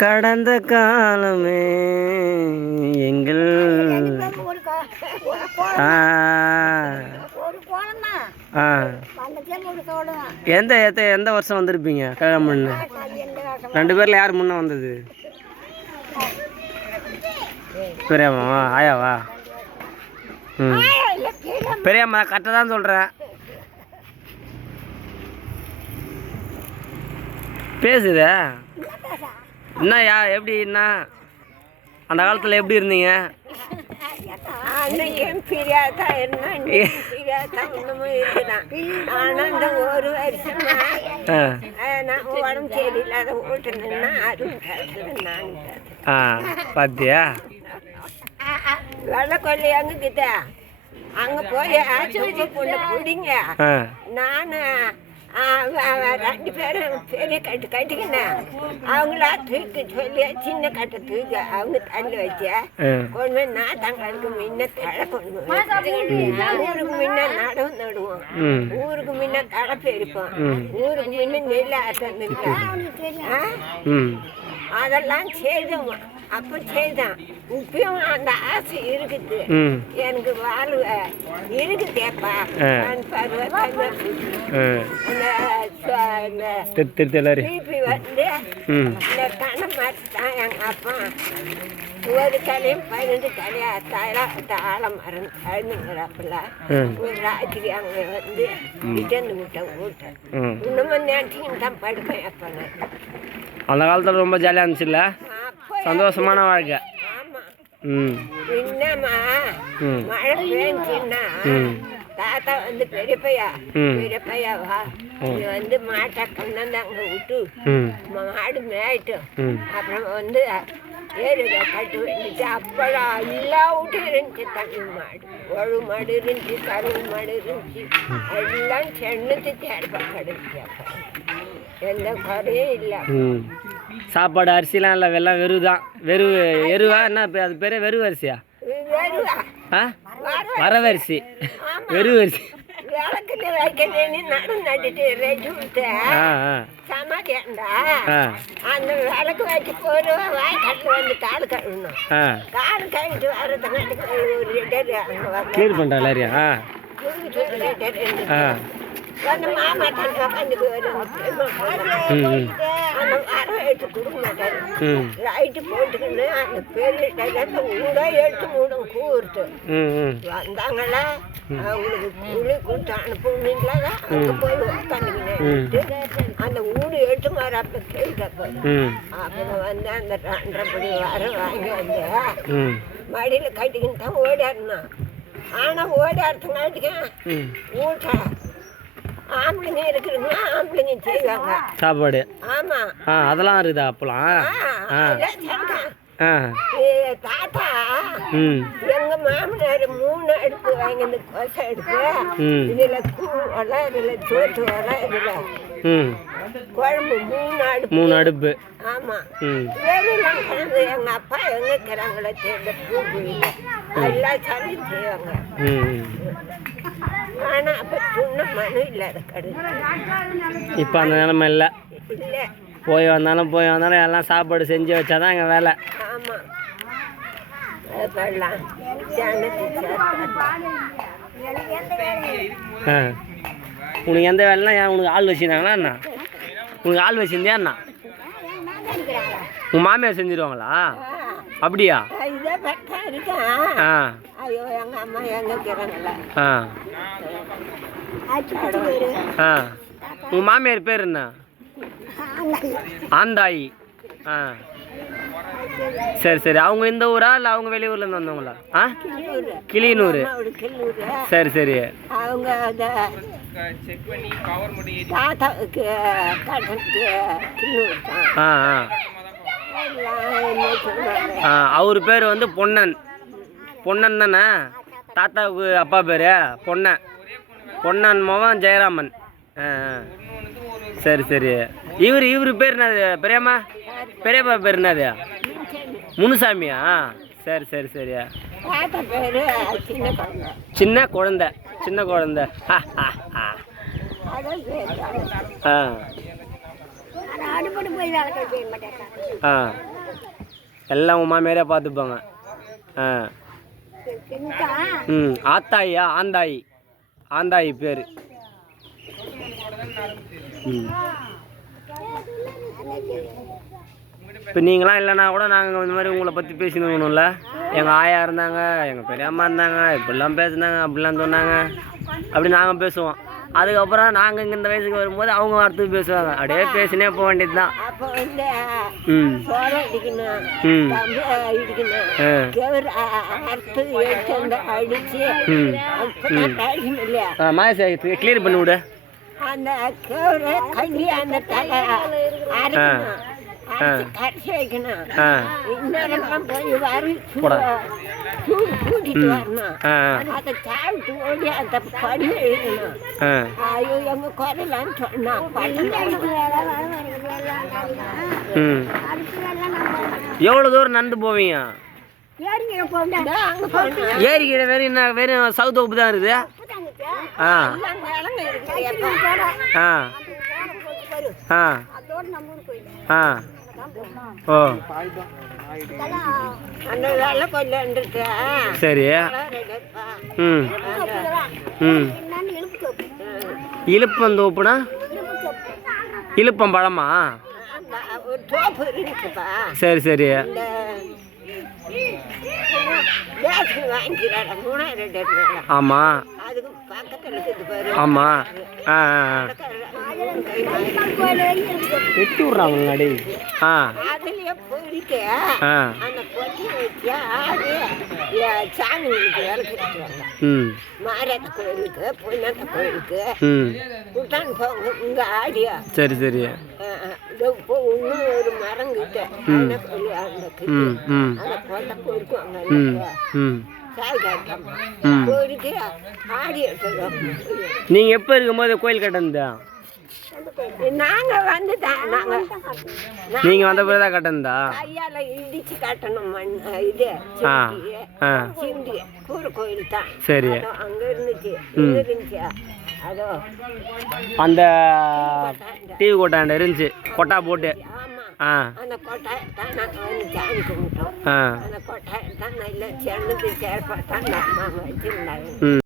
கடந்த காலமே எங்கள் எந்த எந்த வருஷம் வந்திருப்பீங்க கல்யாணம் பண்ணு? 2 பேரில் யார் முன்னே வந்தது? பெரியம்மாவா ஆயாவா? ம், பெரியம்மா கரெக்டாக தான் சொல்கிறேன். பேசுதே என்னய்யா? எப்படி என்ன அந்த காலத்தில் எப்படி இருந்தீங்க? ஒரு வருஷமா உடம்பு சரியில்லாத ஓட்டுனா பாத்தியா வெள்ளை கொள்ளையாங்கிட்ட அங்க போய் ஆச்சரிய பொண்ணு பிடிங்க. நானு 2 பேரும் பெரிய கட்டு கட்டிக்கினேன். அவங்களா தூக்கி சொல்லி சின்ன கட்டை தூக்கி அவங்க தள்ளி வச்ச கொண்டு நான் தங்களுக்கு முன்ன தழை கொண்டு ஊருக்கு முன்ன நடவு நடுவோம், ஊருக்கு முன்ன தழை பெருப்போம், ஊருக்கு முன்ன நெல் ஆட்டம் அதெல்லாம் செய்தோம். அப்போ செய்தான். இப்பயும் அந்த ஆசை இருக்குது எனக்கு. வாழ்வ இருக்குதேப்பா. திருப்பி வந்து இந்த கணை மாற்றிட்டான் எங்க அப்பா. ஒரு கலையும் 12 கலையா ஆலமரம் கழுந்துங்கிறப்பல ஒரு ராத்திரி அங்கே வந்து இட்டந்து விட்ட இன்னமும் நினைச்சிக்கிட்டு தான் படுப்பேன். அப்போ அந்த காலத்தில் ரொம்ப ஜாலியாக இருந்துச்சுல்ல, சந்தோஷமான வாழ்க்கை. என்னம்மா மழை பெஞ்சுன்னா தாத்தா வந்து பெரியப்பையாவா நீ வந்து மாட்டை கொண்டாந்து அங்கே விட்டு மாடு மேயிட்டும் அப்புறம் வந்து ஏரியா கட்டு வந்துச்சு. அப்போலாம் எல்லாம் விட்டு இருந்துச்சு. தமிழ் மாடு, ஒழு மாடு இருந்துச்சு, கருவு மாடு இருந்துச்சு. எல்லாம் சென்னத்து தேர்ப்பா கிடைச்சி. அப்போ எந்த குறையும் இல்லை. சாப்பாடு அரிசிலாம் இல்லை, வெள்ளம் வெறு தான். எருவா என்ன அது பேர்? வெறுவரிசியா? வரவரிசி, வெறுவரிசி. விளக்குல வைக்கணும்னு நடு நட்டுட்டு ரெடி விட்டேன். சமாதியாண்டா அந்த விளக்கு வச்சு போடுவோம். வாய்க்காட்டு வந்து காடு கழுவணும். காடு கழுவிட்டு வர்றதுக்கு ஒரு லிட்டர் கிளீன் பண்ணுறாரியா? வந்து மாமா தண்ணி உட்காந்து அந்த மரம் எடுத்து கொடுக்க மாட்டாரு. லைட்டு போட்டுக்கின்னு அந்த பெரிய ஊட எடுத்து மூடும் கூறுட்டு வந்தாங்களா அவங்களுக்கு புளி கொடுத்து அனுப்புவீங்களா? அங்கே போய் உட்காந்துக்கின்னு அந்த ஊடு எடுத்து மாதிரி அப்போ கேட்கப்போ அப்புறம் வந்து அந்த 2.5 படி வர வாங்கி வந்து மடியில் கட்டிக்கின்னு தான் ஓடாருந்தான். ஆனால் ஓடாடுறதுங்காட்டிக்க ஊட்ட ஆம்பளைங்க இருக்குதுங்க, ஆம்பளைங்க செய்வாங்க சாப்பாடு. ஆமா அதெல்லாம் இருக்குதா அப்பெல்லாம்? தாத்தா எங்க மாமனார் 3 அடுப்பு வாங்கி கொசை அடுப்பு, இதுல கூ வலை, இதுல சோத்து வலை, இதுல குழம்பு 3 அடுப்பு. ஆமா வேலையெல்லாம் கலந்து எங்க அப்பா எங்க இருக்கிறாங்களோ தேர்ந்த பூ எல்லாம் சரி செய்வாங்க. ஆனா அப்ப சொன்ன மனு இல்லாத கடை. இப்போ அந்த நிலைமை இல்லை. இல்லை போய் வந்தாலும் எல்லாம் சாப்பாடு செஞ்சு வச்சாதான் எங்கள் வேலை. ஆமாம் உனக்கு எந்த வேலைனா ஏன் உனக்கு ஆள் வச்சுருந்தாங்களா என்ன? உனக்கு ஆள் வச்சுருந்தியா என்ன? உன் மாமியார் செஞ்சிருவாங்களா? அப்படியா? உன் மாமியார் பேர் என்ன? ஆந்தாயி. சரி சரி. அவங்க இந்த ஊரா இல்லை அவங்க வெளியூர்லேருந்து வந்தவங்களா? கிளியனூர். சரி சரி. அவங்க அவர் பேர் வந்து பொன்னன் தானே? தாத்தாவுக்கு அப்பா பேர் பொன்னன் மகன் ஜெயராமன். சரி சரி. இவரு பேர் என்னது? பெரியப்பா பேர் என்னது? முனுசாமியா? சரி சரி சரி. சின்ன குழந்தை. ஆ எல்லாம் உங்கள் மாமியாரே பார்த்துப்பாங்க. ஆ ம் ஆத்தாயா ஆந்தாயி? ஆந்தாயி பேர். ம் இப்போ நீங்களாம் இல்லைன்னா கூட நாங்கள் இந்த மாதிரி உங்களை பற்றி பேசினுக்கணும்ல. எங்கள் ஆயா இருந்தாங்க, எங்கள் பெரியம்மா இருந்தாங்க, இப்படிலாம் பேசுனாங்க, அப்படிலாம் சொன்னாங்க, அப்படி நாங்கள் பேசுவோம். அதுக்கப்புறம் நாங்கள் இங்கே இந்த வயசுக்கு வரும்போது அவங்க அடுத்து பேசுவாங்க. அப்படியே பேசினே போக வேண்டியது தான். அப்போ வந்து ம் சோளம் அடிக்கணும், ம் கம்பு இடிக்கணும், கவர் அறுத்து எடுத்து வந்து அடிச்சு அப்பதான் டைம் இல்லையா மாயசேகத்துக்கு கிளியர் பண்ணி விடு. அந்த கவரை கஞ்சி அந்த தலை அரைக்கணும், அரைச்சி கரைச்சி வைக்கணும். இந்நேரம் போய் வரி சூடு கூட்டிட்டு வரணும். அதை சாப்பிட்டு ஓடி அந்த படி எழுதணும். ஐயோ எங்க குறையலான்னு சொன்னா எவ்வளோ தூரம் நடந்து போவீங்க? ஏரிக்கிட்ட வெறும் சவுத்தோப்பு தான் இருக்குது. ஆ ஆ ஆ ஆ ஓ அந்த வேலை கொஞ்சம் இருக்கு. சரி. ம் ம் இழுப்பந்தோப்புனா இழுப்பம் பழமா? ஒரு தோப்பு இருக்குப்பா. சரி சரி. வாங்கிக்கிறாங்க 3000 ஆமாம். அதுக்கு பக்கத்தில் இருக்குது பாரு. ஆமாம். ஆ ஆ வெட்டி விட்றாங்க முன்னாடி. ஆ அதுலயே போயிட்டு ஆ அந்த பொட்டி வச்சு ஆடி சாமிகளுக்கு விளக்கிட்டுவாங்க. ம் மாரியாத்த கோயிலுக்கு பொன்னாத்த கோயிலுக்கு ம் கூட்டான்னு போங்க இங்க ஆடியா. சரி சரி. இப்போ இன்னும் ஒரு மரம் கிட்ட அந்த ம் ம் அந்த கொண்டை போயிருக்குவாங்க. ம் ம் சாய் காட்டம் ம் போயிட்டு ஆடி எடுத்துருவாங்க. நீங்கள் எப்போ இருக்கும்போது கோயில் கட்டினதா? நாங்க வந்துதான் நீங்கள் வந்த பிறகு தான் கட்டினதா? கையால இடிச்சு காட்டணும் மண் இது ஆ ஆ சிண்டி கூறு கோயில் தான். சரி. அங்க இருந்துச்சு இங்க இருந்துச்சு. அதோ அந்த டிவி கொட்டாண்ட இருந்துச்சு கொட்டா போட்டு. ஆமா ஆ அந்த கொட்டாய் தான் நாங்கள் வந்து சாமி கும்பிட்டோம். ஆ அந்த கொட்டாய் தான் நல்ல சென்னது சேர்ப்பாட்டான் அம்மா வச்சிருந்தாங்க. ம்